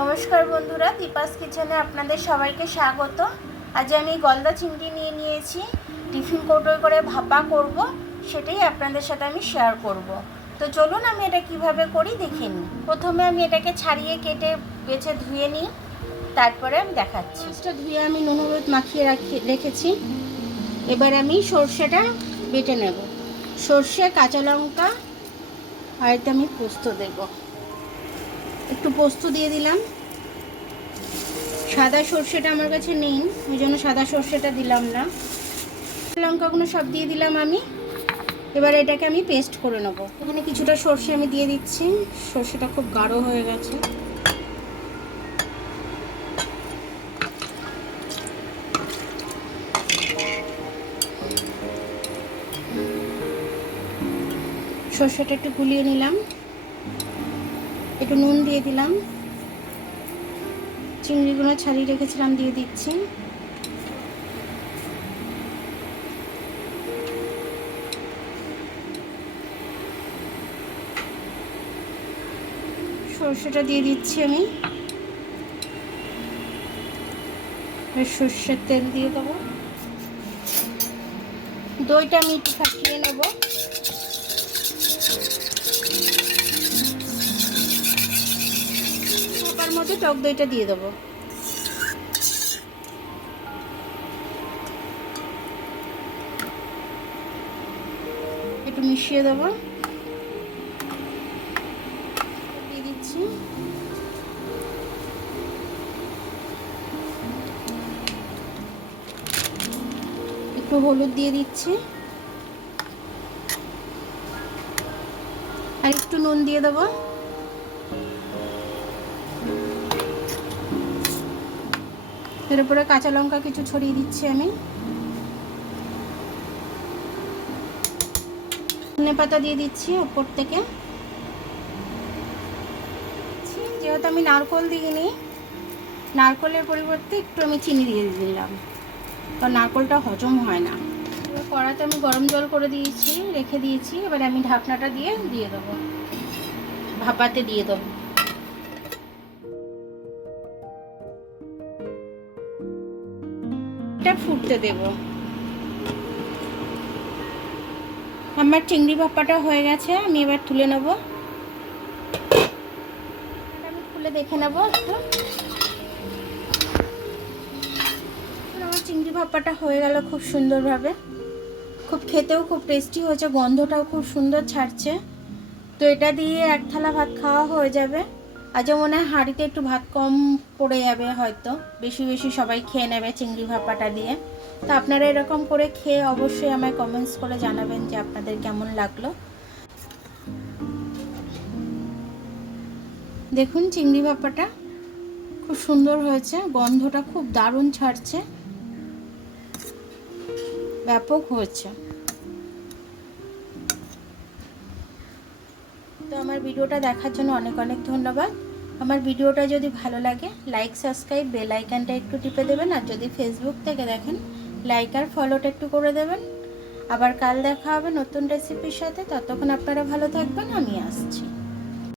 নমস্কার বন্ধুরা, দীপাস কিচেনে আপনাদের সবাইকে স্বাগত। আজ আমি গলদা চিংড়ি নিয়ে নিয়েছি, টিফিন কৌটোয় করে ভাপা করব, সেটাই আপনাদের সাথে আমি শেয়ার করব। তো চলুন আমি এটা কিভাবে করি দেখে নিই। প্রথমে আমি এটাকে ছাড়িয়ে কেটে বেছে ধুয়ে নিই, তারপরে আমি দেখাচ্ছি। মাছটা ধুয়ে আমি নুন হলুদ মাখিয়ে রেখেছি। এবার আমি সর্ষেটা বেটে নেব। সর্ষে, কাঁচা লঙ্কা আর এতে আমি পোস্ত দেব। একটু পোস্ত দিয়ে দিলাম। সাদা সর্ষেটা আমার কাছে নেই, ওই জন্য সাদা সর্ষেটা দিলাম না। লঙ্কাগুলো সব দিয়ে দিলাম আমি। এবার এটাকে আমি পেস্ট করে নেব। এখানে কিছুটা সর্ষে আমি দিয়ে দিচ্ছি, সর্ষেটা খুব গাঢ় হয়ে গেছে। সর্ষেটা একটু গুলিয়ে নিলাম, একটু নুন দিয়ে দিলাম, চিংড়িগুলো ছাড়িয়ে রেখেছিলাম দিয়ে দিচ্ছি। সর্ষেটা দিয়ে দিচ্ছি আমি। সর্ষের তেল দিয়ে দেবো। দইটা আমি একটু ফাটিয়ে নেব। ভাপার মধ্যে টক দইটা দিয়ে দেবো। একটু মিশিয়ে দেবো, দিয়ে দিচ্ছি। একটু হলুদ দিয়ে দিচ্ছি আর একটু নুন দিয়ে দেবো। এর উপরে কাঁচা লঙ্কা কিছু ছড়িয়ে দিচ্ছি আমি। ধনে পাতা দিয়ে দিচ্ছি উপর থেকে। যেহেতু আমি নারকেল দিইনি, নারকেলের পরিবর্তে একটু আমি চিনি দিয়ে দিলাম, তো নারকেলটা হজম হয় না। এবার কড়াতে আমি গরম জল করে দিয়েছি, রেখে দিয়েছি। এবার আমি ঢাকনাটা দিয়ে দেবো, ভাপাতে দিয়ে দেবো। এটা ফুটতে দেব। আমার চিংড়ি ভাপাটা হয়ে গেছে, আমি এবার তুলে নেব। আমি খুলে দেখে নেব একটু। আমার চিংড়ি ভাপাটা হয়ে গেল খুব সুন্দরভাবে, খুব খেতেও খুব টেস্টি হয়েছে, গন্ধটাও খুব সুন্দর ছাড়ছে। তো এটা দিয়ে এক থালা ভাত খাওয়া হয়ে যাবে। আজ মনে হয় হাঁড়িতে একটু ভাত কম পড়ে যাবে, হয়তো বেশি বেশি সবাই খেয়ে নেবে চিংড়ি ভাপাটা দিয়ে। তো আপনারা এরকম করে খেয়ে অবশ্যই আমায় কমেন্টস করে জানাবেন যে আপনাদের কেমন লাগলো। দেখুন চিংড়ি ভাপাটা খুব সুন্দর হয়েছে, গন্ধটা খুব দারুণ ছাড়ছে, ব্যাপক হয়েছে। তো আমার ভিডিওটা দেখার জন্য অনেক অনেক ধন্যবাদ। আমার ভিডিওটা যদি ভালো লাগে লাইক, সাবস্ক্রাইব, বেল আইকনটা একটু টিপে দেবেন। আর যদি ফেসবুক থেকে দেখেন লাইক আর ফলোটা একটু করে দেবেন। আবার কাল দেখা হবে নতুন রেসিপির সাথে। ততক্ষণ আপনারা ভালো থাকবেন, আমি আসছি।